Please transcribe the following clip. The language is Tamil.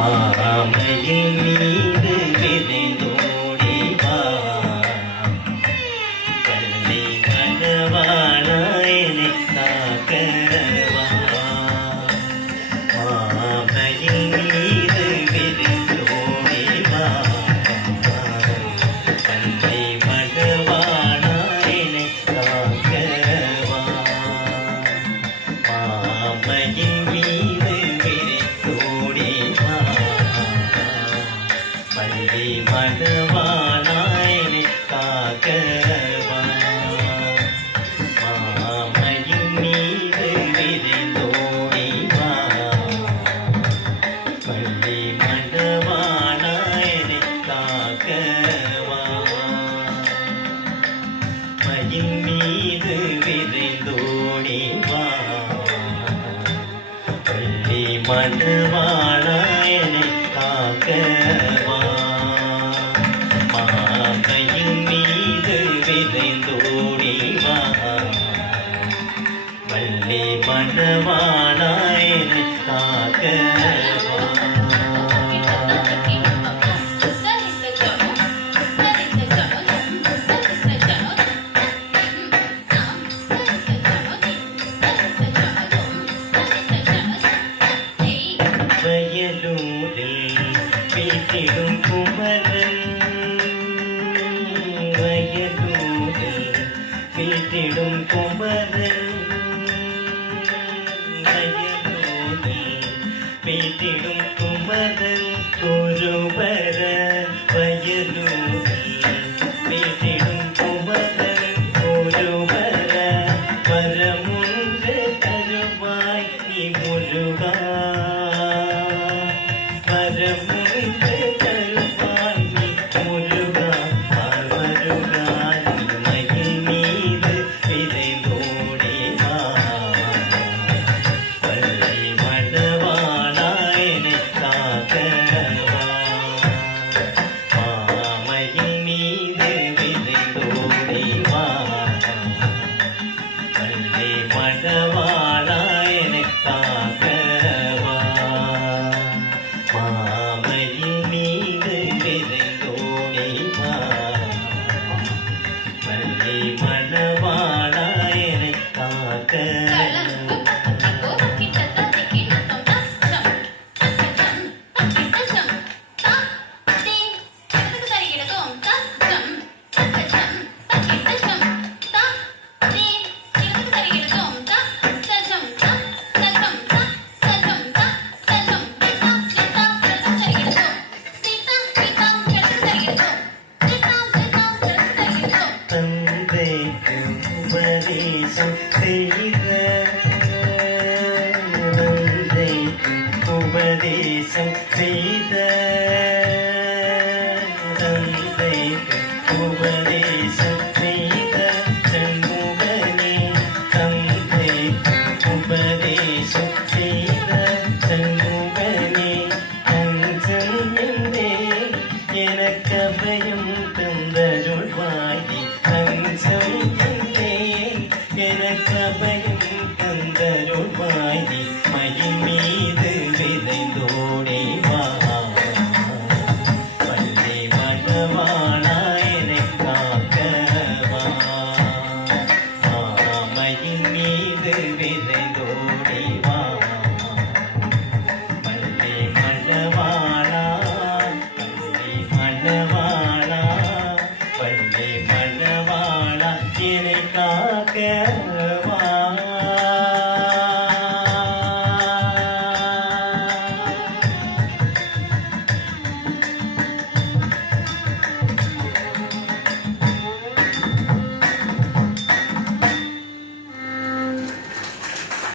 மாமையின் மீது விதைந்தோடி வா பள்ளி மணவாளாயினை காக்கவா மாமையின் மீது விதைந்தோடி வா பள்ளி மணவாளாயினை காக்கவா மாமையின் மீது பள்ளி மணவாளாயினை காக்கவா மாமையின் மீது விதைந்தோடி வா பள்ளி மணவாளாயினை காக்கவா மயின் மீது விதைந்தோடி வா பள்ளி மணவாளாயினை காக்கவா மாமையின் மீது விதைந்தோடி வா பள்ளி மணவாளாயினை காக்கவா வயலூரில் வீட்டிடும் குமரன் வயலூரில் வீட்டிடும் குமரன் வயலூரில் வீட்டிடும் குமரன் குருபர வயலூரில் வீட்டிடும் குமரன் குருபர வரமுன்று தருவாய் நீ முருகா வரமுன்று தருவாய் நீ முருகா மருகா மயில் மீது விதைந்தோடி வா பள்ளி மணவாளாயினை காக்கவா மாமையின் மீது விதைந்தோடி வா பள்ளி மணவாளாயினை காக்கவா மாமையின் மீது விதைந்தோடி வா பள்ளி மணவாளாயினை காக்கவா தந்தைக்கு உபதேசம் செய்த தந்தைக்கு உபதேசம் செய்த தந்தைக்கு உபதேசம் செய்த சண்முகனே தந்தைக்கு உபதேசம் செய்த சண்முகனே அஞ்சம் என்றே எனக்கு அபயம் தந்தருள்வாய் அஞ்சம் என்றே எனக்கு அபயம் தந்தருள்வாய் மயின் மீது விதைந்தோடி வா பள்ளி மணவாளாயினை காக்கவா மாமையின் மீது விதைந்தோடி வா பள்ளி மணவாளா பள்ளி மணவாளா பள்ளி மணவாளா என்னை காக்க